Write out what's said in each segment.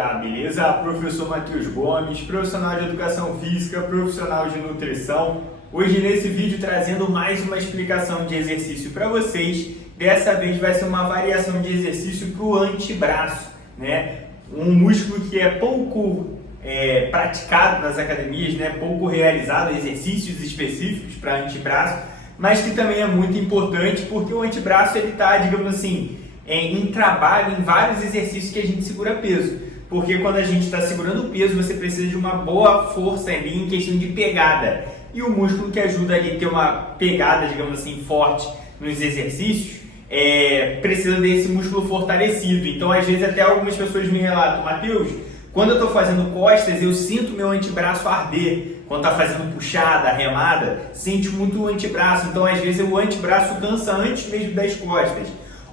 galera, beleza? Professor Matheus Gomes, profissional de Educação Física, profissional de Nutrição. Hoje nesse vídeo trazendo mais uma explicação de exercício para vocês. Dessa vez vai ser uma variação de exercício para o antebraço, né? Um músculo que é pouco praticado nas academias, né? Pouco realizado, exercícios específicos para antebraço, mas que também é muito importante porque o antebraço ele está, digamos assim, em trabalho em vários exercícios que a gente segura peso. Porque quando a gente está segurando o peso, você precisa de uma boa força ali em questão de pegada. E o músculo que ajuda ali a ter uma pegada, digamos assim, forte nos exercícios, precisa desse músculo fortalecido. Então, às vezes, até algumas pessoas me relatam, Matheus, quando eu estou fazendo costas, eu sinto meu antebraço arder. Quando está fazendo puxada, remada, sente muito o antebraço. Então, às vezes, o antebraço cansa antes mesmo das costas.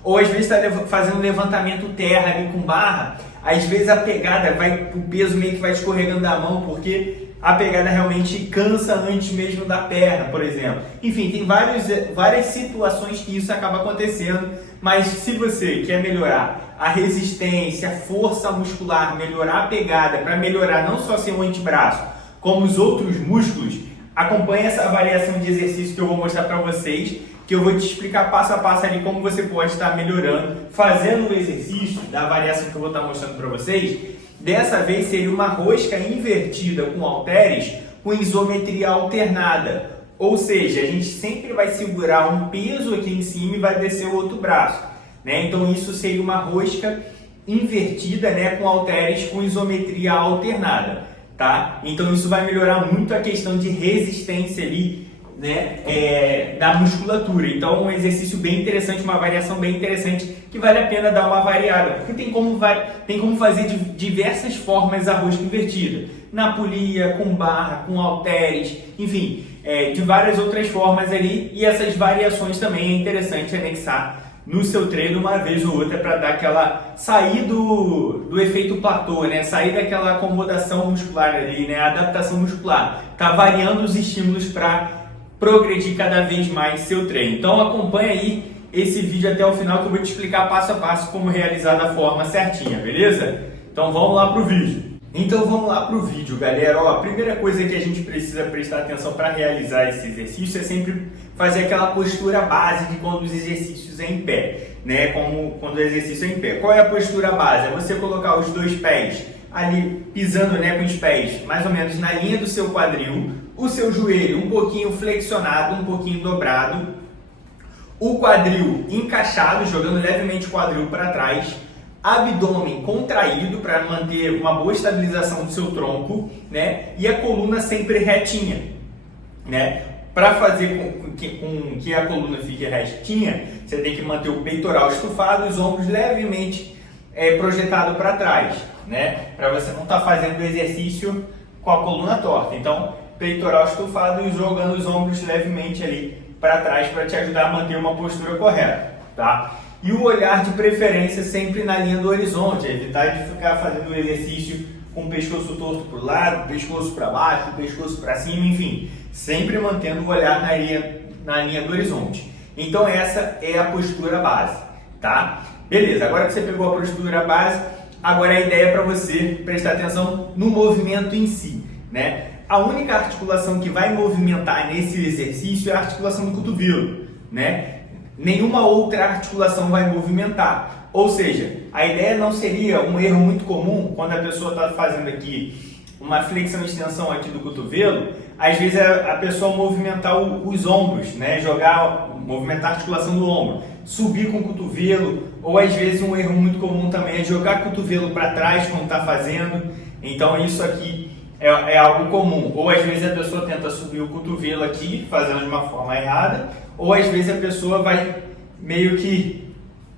Ou às vezes está fazendo levantamento terra ali com barra, às vezes a pegada o peso meio que vai escorregando da mão, porque a pegada realmente cansa antes mesmo da perna, por exemplo. Enfim, tem várias situações que isso acaba acontecendo, mas se você quer melhorar a resistência, a força muscular, melhorar a pegada, para melhorar não só seu antebraço, como os outros músculos, acompanhe essa variação de exercício que eu vou mostrar para vocês, que eu vou te explicar passo a passo ali como você pode estar melhorando, fazendo o exercício da variação que eu vou estar mostrando para vocês. Dessa vez seria uma rosca invertida com halteres com isometria alternada. Ou seja, a gente sempre vai segurar um peso aqui em cima e vai descer o outro braço, né? Então isso seria uma rosca invertida, né, com halteres com isometria alternada, tá? Então isso vai melhorar muito a questão de resistência ali, né, da musculatura. Então um exercício bem interessante, uma variação bem interessante que vale a pena dar uma variada, porque tem como fazer de diversas formas a rosca invertida, na polia, com barra, com halteres, enfim, de várias outras formas ali, e essas variações também é interessante anexar no seu treino uma vez ou outra para dar sair do efeito platô, né? Sair daquela acomodação muscular ali, né? Adaptação muscular, tá variando os estímulos para progredir cada vez mais seu treino. Então acompanha aí esse vídeo até o final que eu vou te explicar passo a passo como realizar da forma certinha, beleza? Então vamos lá pro vídeo. Galera. Ó, a primeira coisa que a gente precisa prestar atenção para realizar esse exercício é sempre fazer aquela postura base de quando os exercícios é em pé, né? Como quando o exercício é em pé. Qual é a postura base? É você colocar os dois pés ali pisando, né, com os pés mais ou menos na linha do seu quadril, o seu joelho um pouquinho flexionado, um pouquinho dobrado, o quadril encaixado, jogando levemente o quadril para trás, abdômen contraído para manter uma boa estabilização do seu tronco, né, e a coluna sempre retinha, né? Para fazer com que a coluna fique retinha, você tem que manter o peitoral estufado, os ombros levemente projetados para trás, né? Para você não estar fazendo o exercício com a coluna torta. Então, peitoral estufado e jogando os ombros levemente ali para trás para te ajudar a manter uma postura correta, tá? E o olhar de preferência sempre na linha do horizonte, evitar de ficar fazendo o exercício com o pescoço torto para o lado, pescoço para baixo, pescoço para cima, enfim, sempre mantendo o olhar na linha do horizonte. Então essa é a postura base, tá? Beleza, agora que você pegou a postura base, agora a ideia é para você prestar atenção no movimento em si, né? A única articulação que vai movimentar nesse exercício é a articulação do cotovelo, né? Nenhuma outra articulação vai movimentar. Ou seja, a ideia não seria um erro muito comum quando a pessoa está fazendo aqui uma flexão e extensão aqui do cotovelo, às vezes a pessoa movimentar os ombros, né? Movimentar a articulação do ombro, subir com o cotovelo, ou às vezes um erro muito comum também é jogar o cotovelo para trás quando está fazendo. Então isso aqui é algo comum. Ou às vezes a pessoa tenta subir o cotovelo aqui, fazendo de uma forma errada, ou às vezes a pessoa vai meio que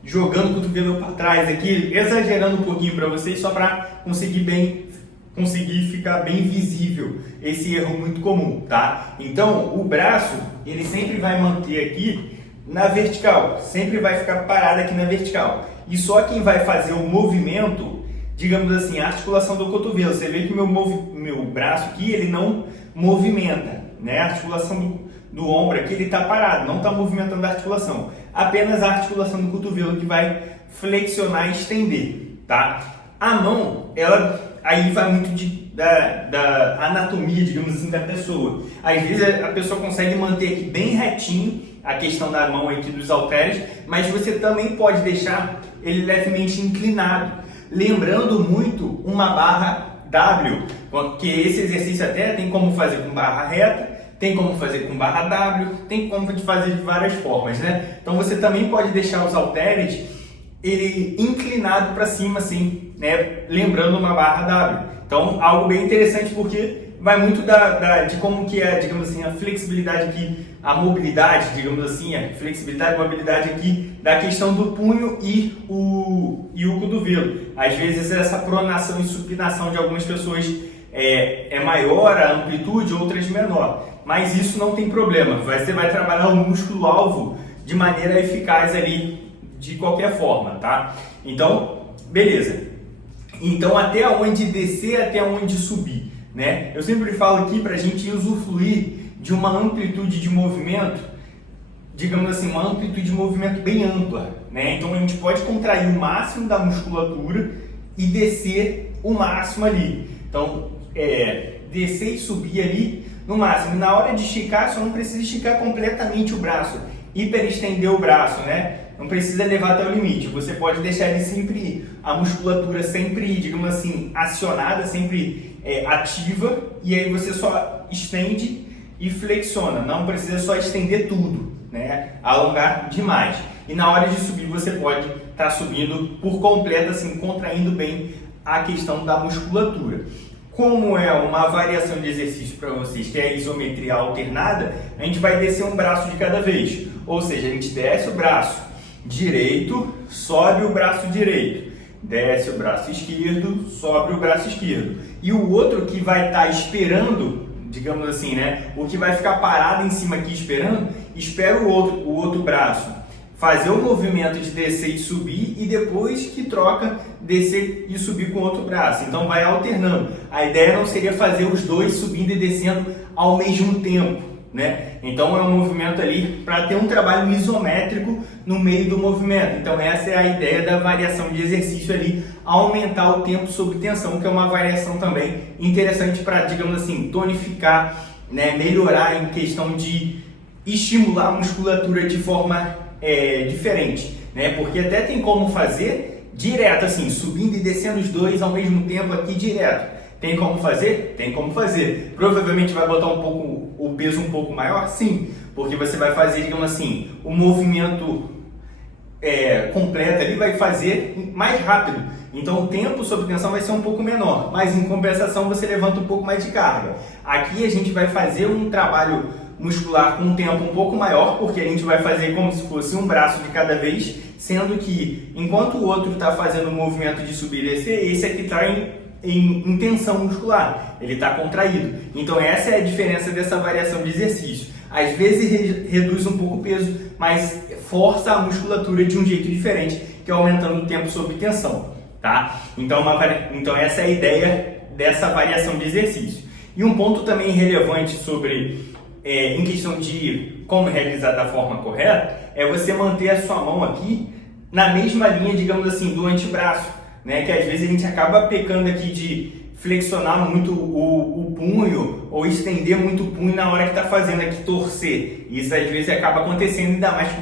jogando o cotovelo para trás aqui, exagerando um pouquinho para vocês, só para conseguir ficar bem visível esse erro muito comum, tá? Então o braço, ele sempre vai manter aqui na vertical, sempre vai ficar parado aqui na vertical. E só quem vai fazer o movimento, digamos assim, a articulação do cotovelo. Você vê que meu braço aqui, ele não movimenta, né? A articulação do ombro aqui, ele está parado, não está movimentando a articulação. Apenas a articulação do cotovelo que vai flexionar e estender, tá? A mão, ela aí vai muito da anatomia, digamos assim, da pessoa. Às vezes a pessoa consegue manter aqui bem retinho a questão da mão aqui dos halteres, mas você também pode deixar ele levemente inclinado, lembrando muito uma barra W, porque esse exercício até tem como fazer com barra reta, tem como fazer com barra W, tem como fazer de várias formas, né? Então você também pode deixar os halteres ele inclinado para cima, assim, né? Lembrando uma barra W. Então, algo bem interessante porque vai muito de como que é, digamos assim, a flexibilidade aqui, a mobilidade, digamos assim, a flexibilidade e mobilidade aqui da questão do punho e o cotovelo. Às vezes essa pronação e supinação de algumas pessoas é maior a amplitude, outras menor. Mas isso não tem problema, você vai trabalhar o músculo-alvo de maneira eficaz ali, de qualquer forma, tá? Então, beleza. Então, até onde descer, até onde subir, né? Eu sempre falo aqui para a gente usufruir de uma amplitude de movimento, digamos assim, uma amplitude de movimento bem ampla, né? Então, a gente pode contrair o máximo da musculatura e descer o máximo ali. Então, descer e subir ali no máximo. E na hora de esticar, só não precisa esticar completamente o braço, hiperestender o braço, né? Não precisa levar até o limite, você pode deixar ele sempre, a musculatura sempre, digamos assim, acionada, sempre ativa, e aí você só estende e flexiona, não precisa só estender tudo, né? Alongar demais. E na hora de subir você pode estar subindo por completo, assim, contraindo bem a questão da musculatura. Como é uma variação de exercício para vocês, que é a isometria alternada, a gente vai descer um braço de cada vez, ou seja, a gente desce o braço direito, sobe o braço direito, desce o braço esquerdo, sobe o braço esquerdo. E o outro que vai estar esperando, digamos assim, né? O que vai ficar parado em cima aqui esperando, espera o outro braço fazer o movimento de descer e subir e depois que troca, descer e subir com o outro braço. Então vai alternando. A ideia não seria fazer os dois subindo e descendo ao mesmo tempo, né? Então é um movimento ali para ter um trabalho isométrico no meio do movimento. Então essa é a ideia da variação de exercício ali, aumentar o tempo sob tensão, que é uma variação também interessante para, digamos assim, tonificar, né, melhorar em questão de estimular a musculatura de forma diferente, né? Porque até tem como fazer direto, assim, subindo e descendo os dois ao mesmo tempo aqui direto. Tem como fazer? Tem como fazer. Provavelmente vai botar o peso um pouco maior? Sim, porque você vai fazer, digamos assim, o movimento completo ali vai fazer mais rápido. Então o tempo sob tensão vai ser um pouco menor, mas em compensação você levanta um pouco mais de carga. Aqui a gente vai fazer um trabalho muscular com um tempo um pouco maior, porque a gente vai fazer como se fosse um braço de cada vez, sendo que enquanto o outro está fazendo o movimento de subir e descer, esse aqui está em tensão muscular, ele está contraído. Então essa é a diferença dessa variação de exercício. Às vezes reduz um pouco o peso, mas força a musculatura de um jeito diferente, que é aumentando o tempo sob tensão, tá? Então essa é a ideia dessa variação de exercício. E um ponto também relevante sobre em questão de como realizar da forma correta é você manter a sua mão aqui na mesma linha, digamos assim, do antebraço, né? Que às vezes a gente acaba pecando aqui de flexionar muito o punho ou estender muito o punho na hora que está fazendo aqui torcer. Isso às vezes acaba acontecendo, ainda mais que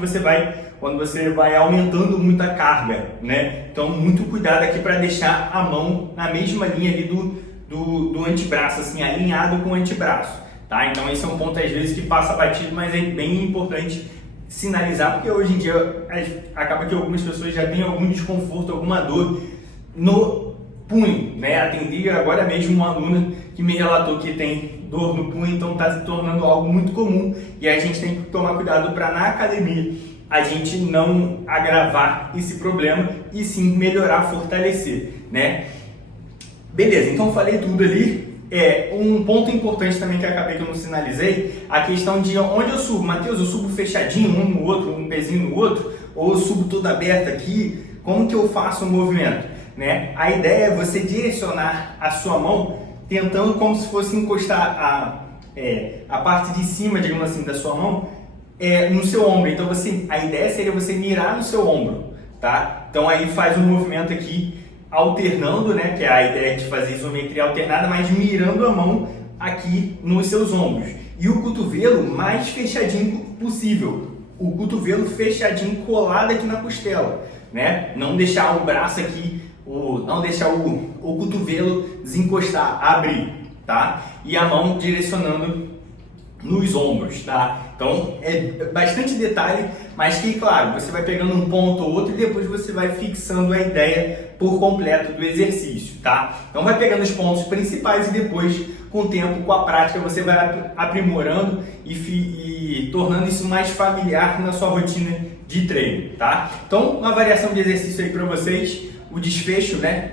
quando você vai aumentando muito a carga, né? Então muito cuidado aqui para deixar a mão na mesma linha ali do antebraço, assim, alinhado com o antebraço, tá? Então esse é um ponto às vezes que passa batido, mas é bem importante sinalizar, porque hoje em dia acaba que algumas pessoas já têm algum desconforto, alguma dor no punho, né? Atendi agora mesmo uma aluna que me relatou que tem dor no punho, então está se tornando algo muito comum e a gente tem que tomar cuidado para na academia a gente não agravar esse problema e sim melhorar, fortalecer, né? Beleza, então falei tudo ali. Um ponto importante também que acabei que eu não sinalizei, a questão de onde eu subo. Matheus, eu subo fechadinho um no outro, um pezinho no outro, ou eu subo tudo aberto aqui, como que eu faço o movimento, né? A ideia é você direcionar a sua mão tentando como se fosse encostar a parte de cima, digamos assim, da sua mão no seu ombro. Então a ideia seria você mirar no seu ombro, tá? Então aí faz um movimento aqui alternando, né, que é a ideia de fazer isometria alternada, mas mirando a mão aqui nos seus ombros. E o cotovelo mais fechadinho possível. O cotovelo fechadinho, colado aqui na costela, né? Não deixar o braço aqui, não deixar o cotovelo desencostar, abrir, tá? E a mão direcionando nos ombros, tá? Então é bastante detalhe, mas que, claro, você vai pegando um ponto ou outro e depois você vai fixando a ideia por completo do exercício, tá? Então vai pegando os pontos principais e depois, com o tempo, com a prática, você vai aprimorando e tornando isso mais familiar na sua rotina de treino, tá? Então, uma variação de exercício aí para vocês, o desfecho, né,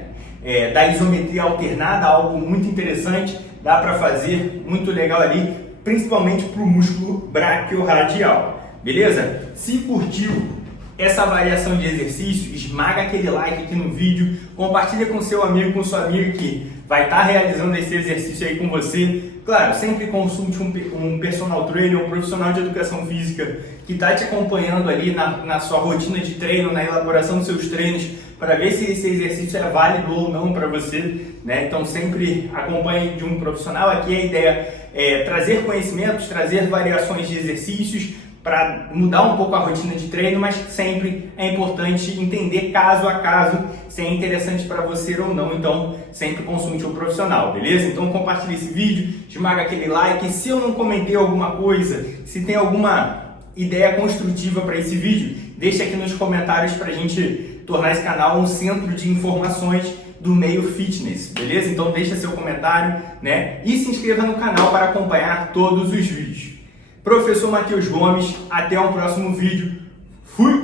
da isometria alternada, algo muito interessante, dá para fazer, muito legal ali, principalmente para o músculo braquiorradial, beleza? Se curtiu essa variação de exercício, esmaga aquele like aqui no vídeo, compartilha com seu amigo, com sua amiga que vai estar realizando esse exercício aí com você. Claro, sempre consulte um personal trainer, um profissional de educação física que está te acompanhando ali na sua rotina de treino, na elaboração dos seus treinos, para ver se esse exercício é válido ou não para você, né? Então sempre acompanhe de um profissional. Aqui a ideia é trazer conhecimentos, trazer variações de exercícios para mudar um pouco a rotina de treino, mas sempre é importante entender caso a caso se é interessante para você ou não. Então sempre consulte um profissional, beleza? Então compartilhe esse vídeo, esmaga aquele like. Se eu não comentei alguma coisa, se tem alguma ideia construtiva para esse vídeo, deixa aqui nos comentários para a gente tornar esse canal um centro de informações do meio fitness, beleza? Então deixa seu comentário, né? E se inscreva no canal para acompanhar todos os vídeos. Professor Matheus Gomes, até o próximo vídeo. Fui!